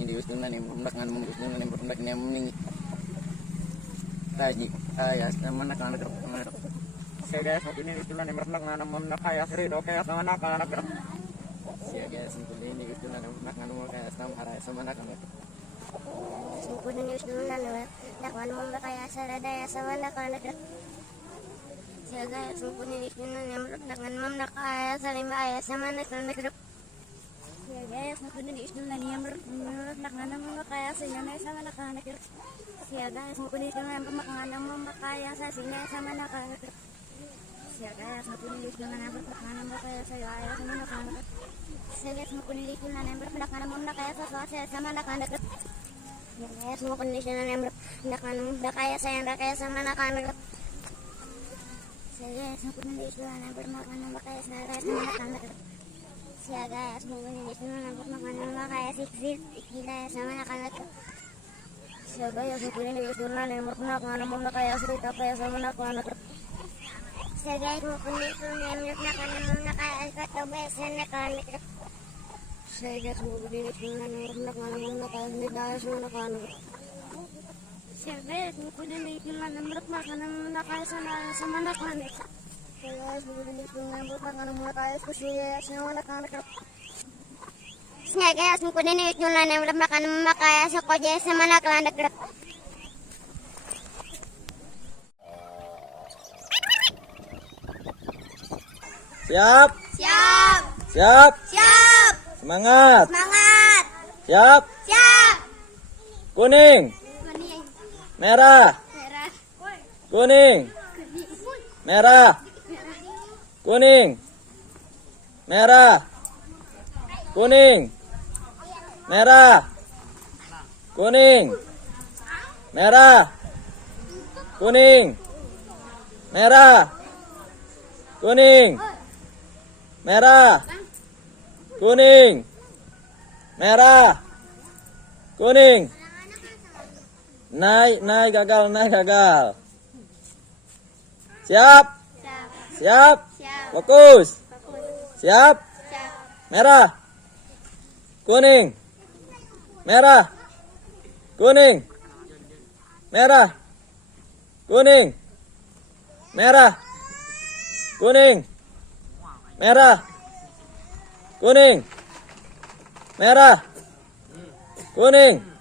hindi gusto na nih mundak ngan mun gusto na nih mundak nih mending taji ayas naman anak-anak saya guys ini itu nih mundak ngan mundak ayas rido kayak sama anak-anak saya guys ini itu nih mundak ngan mundak ayas sama anak-anak Sungkunin yung sunan na nakwan mo ba kaya sa radaya sa anak-anak siya guys sungkunin yung sunan na nakwan mo nakaya sa limaya sa anak-anak siya guys sungkunin yung sunan na nakwan mo kaya sa limaya sa anak-anak siya guys sungkunin yung sunan na nakwan mo kaya sa limaya sa anak-anak siya guys sungkunin yung sunan na nakwan mo kaya sa limaya sa anak-anak siya guys sungkunin yung sunan na nakwan mo kaya sa anak-anak ya semua kondisi yang udah kaya saya udah kaya sama anak-anak saya semua kondisi yang bermakan udah kaya sama anak-anak saya guys semua kondisi yang bermakan udah kaya sih kita sama anak-anak saya guys semua kondisi yang bermakan udah kaya cerita kaya sama anak-anak saya guys semua kondisi yang bermakan udah kaya kata bahasa anak-anak saya guys mau berdiri dengan anak kaya daya sama anak-anak saya guys mau berdiri dengan anak kaya sama anak-anak saya guys mau berdiri dengan anak kaya sama anak-anak saya guys mau berdiri dengan anak kaya sama anak-anak siap siap siap siap semangat semangat siap siap kuning kuning merah merah kuning merah kuning merah kuning merah kuning merah kuning merah kuning merah kuning merah kuning naik gagal siap siap fokus siap merah kuning merah kuning merah kuning merah kuning merah kuning merah kuning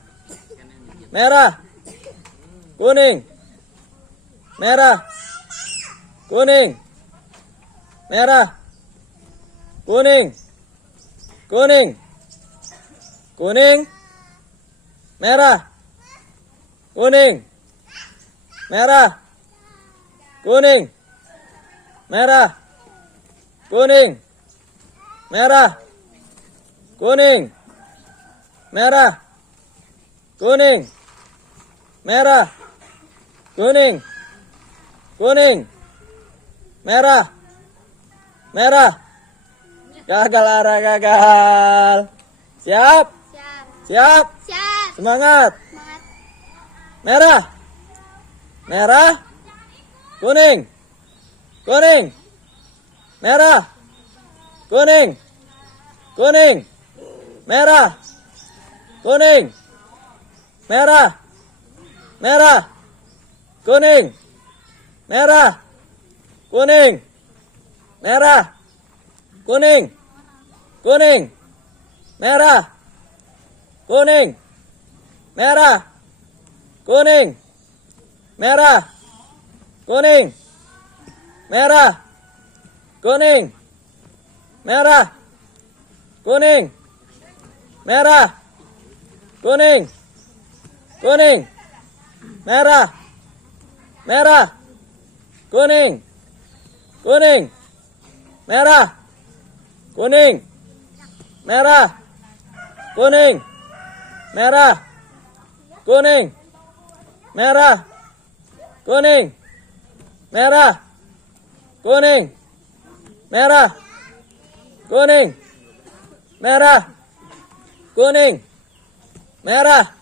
merah kuning merah kuning merah kuning kuning kuning merah kuning merah kuning merah kuning merah kuning merah kuning merah kuning kuning merah merah gagal siap siap semangat merah merah kuning kuning merah kuning kuning merah kuning merah merah kuning merah kuning merah kuning kuning merah kuning merah kuning merah kuning merah kuning merah kuning merah kuning kuning merah merah kuning kuning merah kuning merah kuning merah kuning merah kuning merah kuning merah kuning merah kuning merah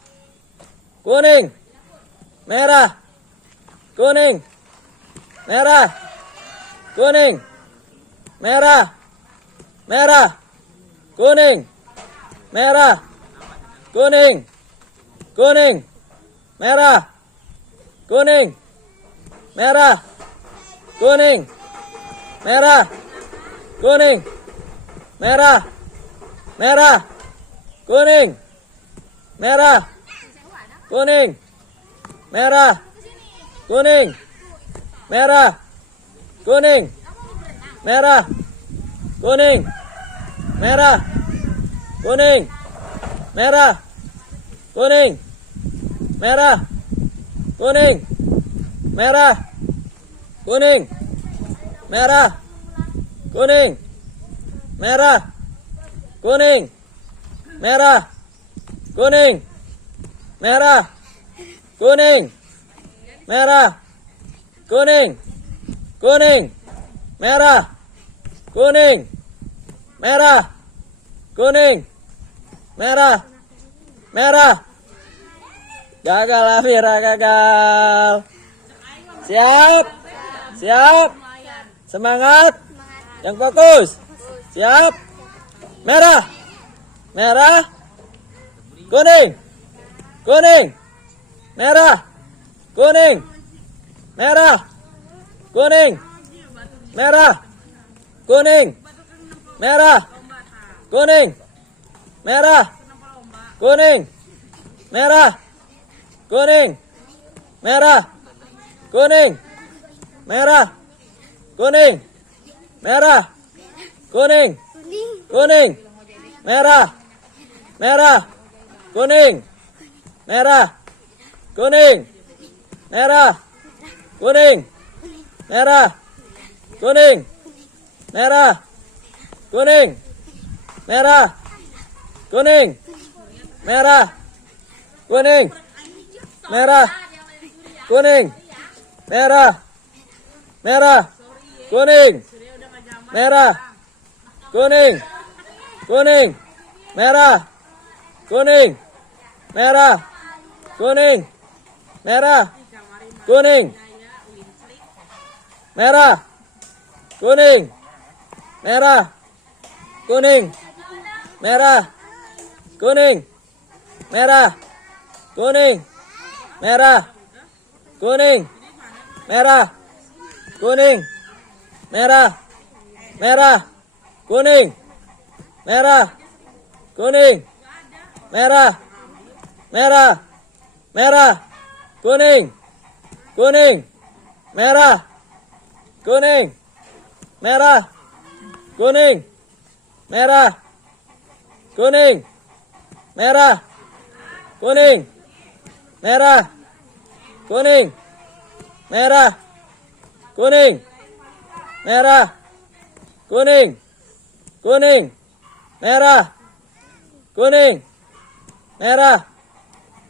kuning merah kuning merah kuning merah merah kuning merah kuning, kuning, merah, kuning, merah, kuning, merah, kuning, merah, merah, kuning, merah, kuning, merah, kuning, merah, kuning, merah, kuning, merah, kuning, merah, kuning, merah, kuning, merah, kuning, merah, kuning, merah, kuning, merah, kuning, merah, kuning, merah, kuning, kuning, merah, kuning, merah, kuning, merah, merah. Gagal Afira, gagal. Siap, siap, semangat, yang fokus. Siap, merah, merah, kuning, kuning, merah, kuning, merah, kuning, merah, kuning, merah, kuning, merah, kuning, merah, kuning, merah, kuning, merah, kuning, merah, kuning, kuning, merah, merah, kuning, merah, kuning, merah, kuning, merah, kuning, merah, kuning, merah, kuning, merah, kuning, merah, kuning, merah, merah, kuning, merah, kuning, kuning, merah, kuning, merah, kuning, merah, kuning, merah, kuning, merah, kuning, merah, kuning, merah, kuning, merah, kuning, merah, kuning, merah, merah, kuning, merah, kuning, merah, merah, merah, kuning, kuning, merah, kuning, merah, kuning, merah, kuning, merah, kuning, merah, kuning, merah, kuning, merah, kuning, kuning, merah, kuning, merah,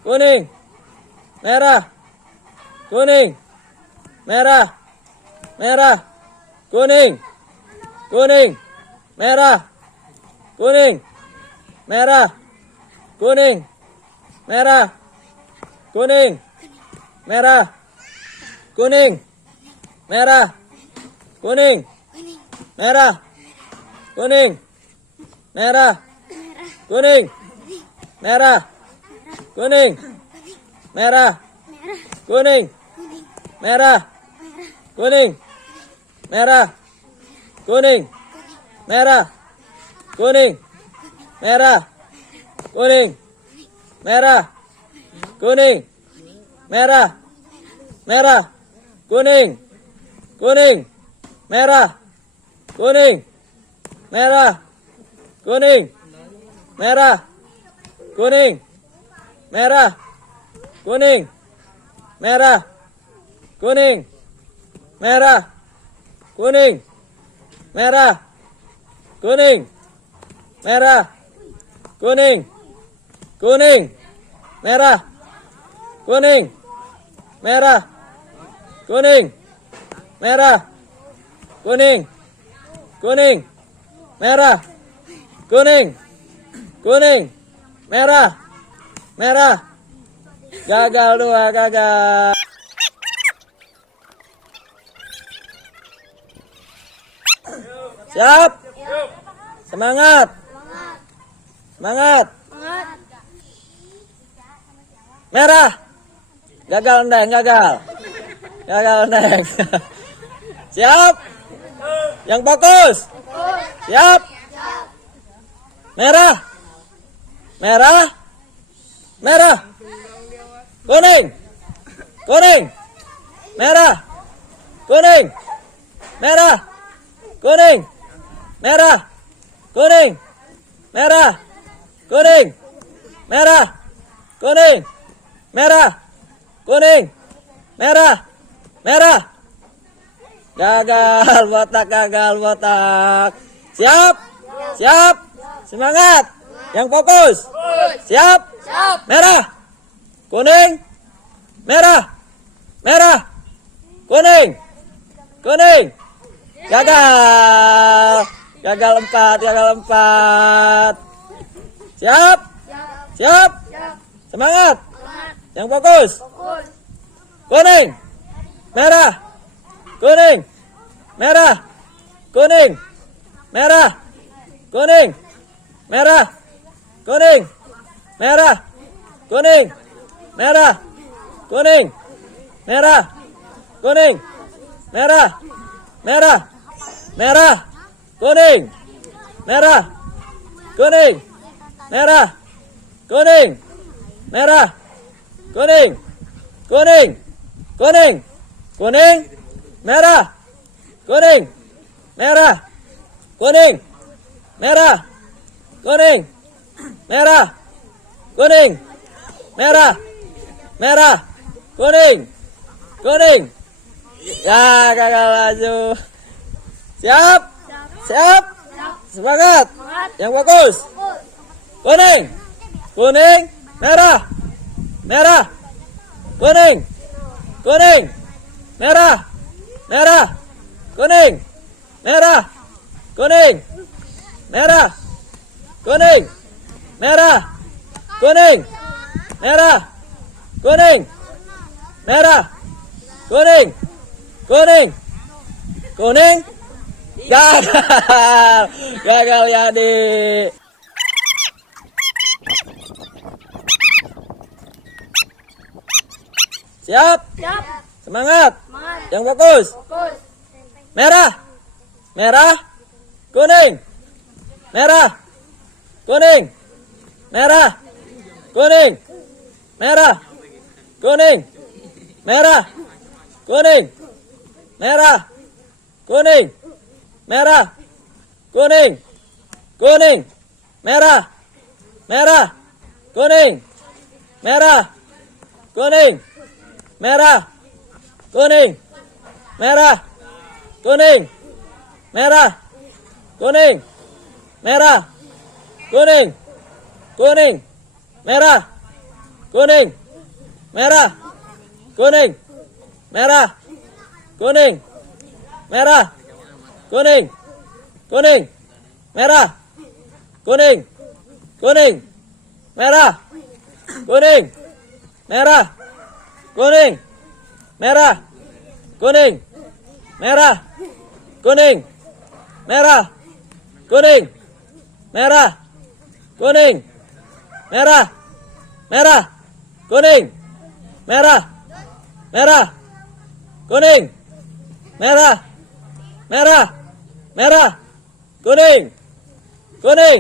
kuning, merah, kuning, merah, merah, kuning, kuning, merah, kuning, merah, kuning, merah, kuning, merah, kuning, merah, kuning, merah, kuning, merah, kuning, merah, kuning, merah, kuning, merah, kuning, merah, kuning, merah, kuning, merah, kuning, merah, kuning, merah, merah, kuning, kuning, merah, kuning, merah, kuning, merah, kuning, merah, kuning, merah, kuning, merah, kuning, merah, kuning, merah, kuning, kuning, merah, kuning, merah, kuning, merah, kuning, kuning, merah, kuning, kuning, merah, merah. Gagal dua, gagal. Siap, semangat, semangat, merah. Gagal Neng, gagal. Gagal Neng. Siap? Yang fokus. Siap? Merah. Merah. Merah. Kuning. Kuning. Merah. Kuning. Merah. Kuning. Merah. Kuning. Merah. Kuning. Merah. Kuning. Merah. Kuning. Merah. Merah. Gagal botak, gagal botak. Siap? Siap? Semangat. Yang fokus. Siap? Merah. Kuning. Merah. Merah. Kuning. Kuning. Gagal. Gagal 4, gagal 4. Siap? Siap? Semangat. Yang fokus. Kuning. Merah. Kuning. Merah. Kuning. Merah. Kuning. Merah. Kuning. Merah. Kuning. Merah. Kuning. Merah. Kuning. Merah. Merah. Merah. Kuning. Merah. Kuning. Merah. Kuning. Merah. Kuning. Kuning. Kuning. Kuning. Merah. Kuning. Merah. Kuning. Merah. Kuning. Merah. Kuning. Merah. Merah. Kuning. Kuning. Ya, gagal laju. Siap? Siap? Semangat. Yang fokus. Kuning. Kuning. Merah. Merah. Kuning. Kuning. Merah. Merah. Kuning. Merah. Kuning. Merah. Kuning. Merah. Kuning. Merah. Kuning. Merah. Kuning. Kuning. Kuning. Gagal. Gagal Yadi. Siap? Semangat. Yang fokus. Merah. Merah. Kuning. Merah. Kuning. Merah. Kuning. Merah. Kuning. Merah. Kuning. Merah. Kuning. Merah. Kuning. Kuning. Merah. Merah. Kuning. Merah. Kuning. Merah. Kuning. Merah. Kuning. Merah. Kuning. Merah. Kuning. Kuning. Merah. Kuning. Merah. Kuning. Merah. Kuning. Merah. Kuning. Kuning. Merah. Kuning. Kuning. Merah. Kuning. Merah. Kuning. Merah. Kuning. Merah. Kuning. Merah. Kuning. Merah. Kuning. Merah. Merah. Kuning. Merah. Merah. Kuning. Merah. Merah. Merah. Kuning. Kuning.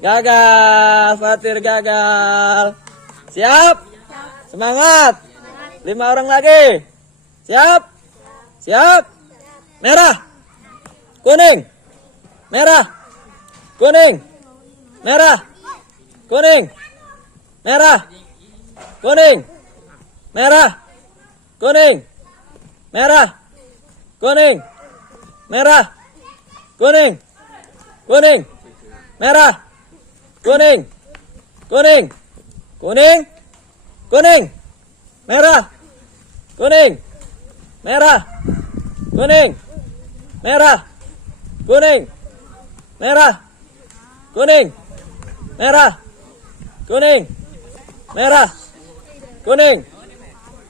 Gagal. Fatir gagal. Siap? Semangat. 5 orang lagi. Siap? Siap? Merah. Kuning. Merah. Kuning. Merah. Kuning. Merah. Kuning. Merah. Kuning. Merah. Kuning. Merah. Kuning. Kuning. Merah. Kuning. Kuning. Kuning. Kuning. Merah. Kuning. Merah. Kuning. Merah. Kuning. Merah. Kuning. Merah. Kuning. Merah. Kuning.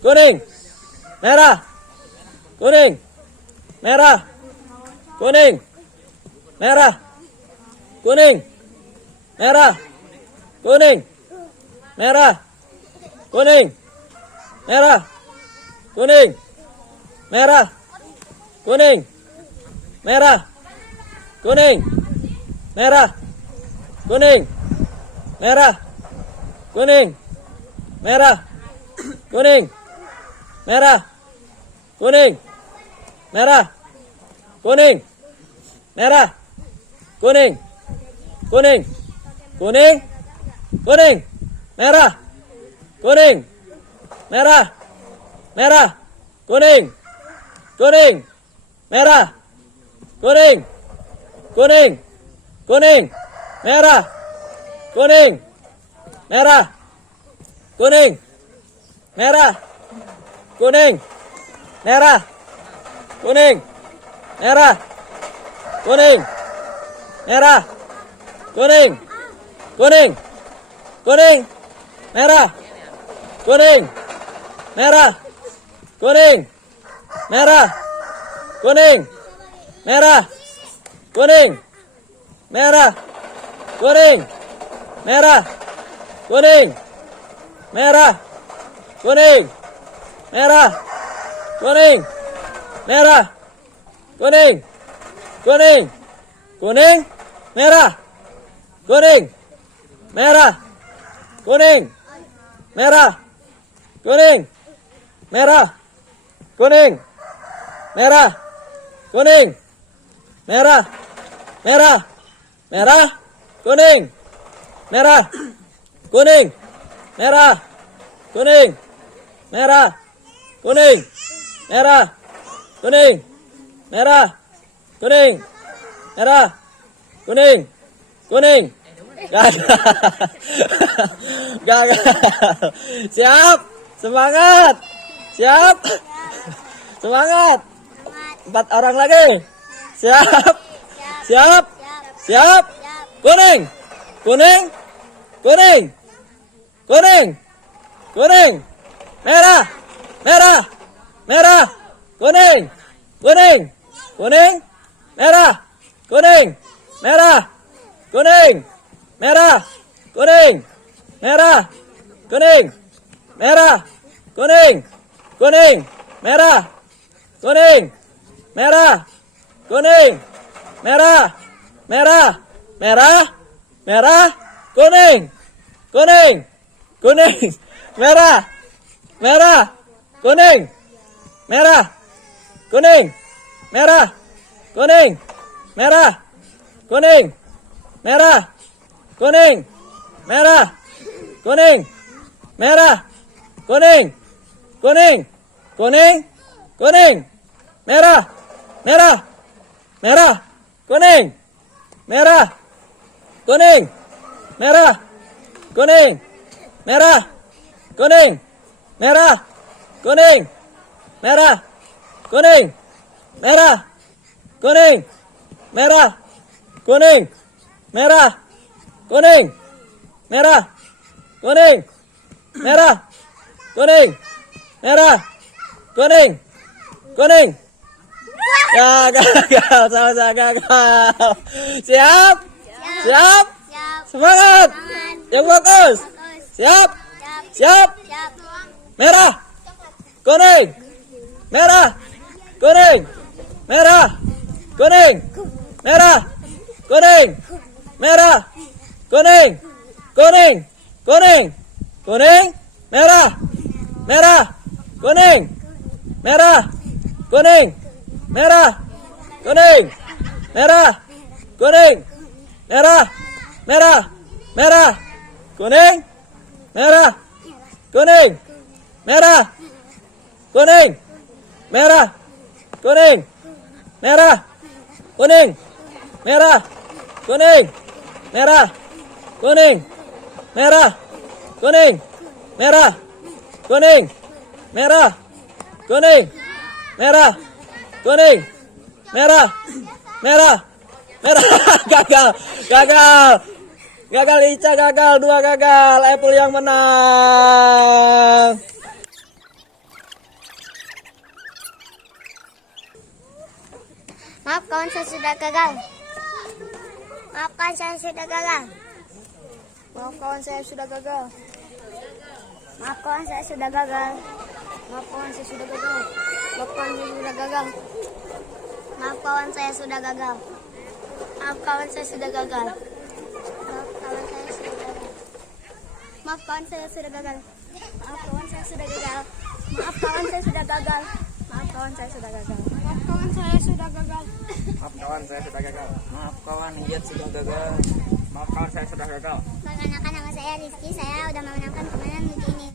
Kuning. Merah. Kuning. Merah. Kuning. Merah. Kuning. Merah. Kuning. Merah. kuning, merah, kuning, merah, kuning, merah, kuning, merah, kuning, merah, kuning, merah, kuning, merah, kuning, merah, kuning, merah, kuning, kuning, kuning, kuning, merah, kuning, merah, merah, kuning, kuning, merah, kuning, kuning, kuning, merah, kuning, merah, kuning, merah, kuning, merah, kuning, merah, kuning, merah, kuning, kuning, kuning, merah, kuning, merah, kuning, merah, kuning, merah, kuning, merah, kuning, merah, kuning, merah, kuning, merah, kuning, merah, kuning, kuning, kuning, merah, kuning, merah, kuning, merah, kuning, merah, kuning, merah, kuning, merah, merah, merah, kuning, merah, kuning, merah, kuning, merah, kuning, merah, kuning, merah, kuning, merah, kuning, kuning, gagal, gagal, siap, semangat, siap, semangat, 4 orang lagi, siap, siap, siap, kuning, kuning, kuning, kuning, kuning, merah, merah, merah, kuning, kuning, kuning, merah, kuning, merah, kuning, merah, kuning, merah, kuning, merah, kuning, kuning, merah, kuning, merah, kuning, merah, merah, merah, merah, kuning, kuning, kuning, merah, merah, kuning, merah, kuning, merah, kuning, merah, kuning, merah, kuning, merah, kuning, merah, kuning, kuning, kuning, kuning, merah, merah, merah, kuning, merah, kuning, merah, kuning, merah, kuning, merah, kuning, merah, kuning, merah, kuning, merah, kuning, merah, kuning, merah, kuning, merah, kuning, merah, kuning, kuning. Gagal, sama-sama gagal. Siap, siap, semangat, yang fokus, siap, siap, merah, kuning, merah, kuning, merah, kuning, merah, kuning, merah, kuning, kuning, kuning, kuning, merah, merah, kuning, merah, kuning, merah, kuning, merah, kuning, merah, merah, merah, kuning, merah, kuning, merah, kuning, merah, kuning, merah, kuning, merah, kuning, merah, kuning, merah, kuning, merah, kuning, merah, kuning, merah, kuning, merah, merah, merah. Gagal, gagal, gagal, Ica gagal, 2 gagal, Apple yang menang. Maaf kawan, saya sudah gagal. Maafkan saya sudah gagal. Maaf kawan, saya sudah gagal. Maaf kawan, saya sudah gagal. Maaf kawan, saya sudah gagal. Maaf kawan, saya sudah gagal. Maaf kawan, saya sudah gagal. Maaf kawan, saya sudah gagal. Maaf kawan, saya sudah gagal. Maaf kawan, saya sudah gagal. Maaf kawan, saya sudah gagal. Maaf kawan, saya sudah gagal. Maaf kawan, saya sudah gagal. Maaf kawan, saya sudah gagal. Maaf kawan, Iyat sudah gagal. Maaf kawan, saya sudah gagal. Perkenalkan nama saya Rizky. Saya udah memenangkan kemenangan week ini.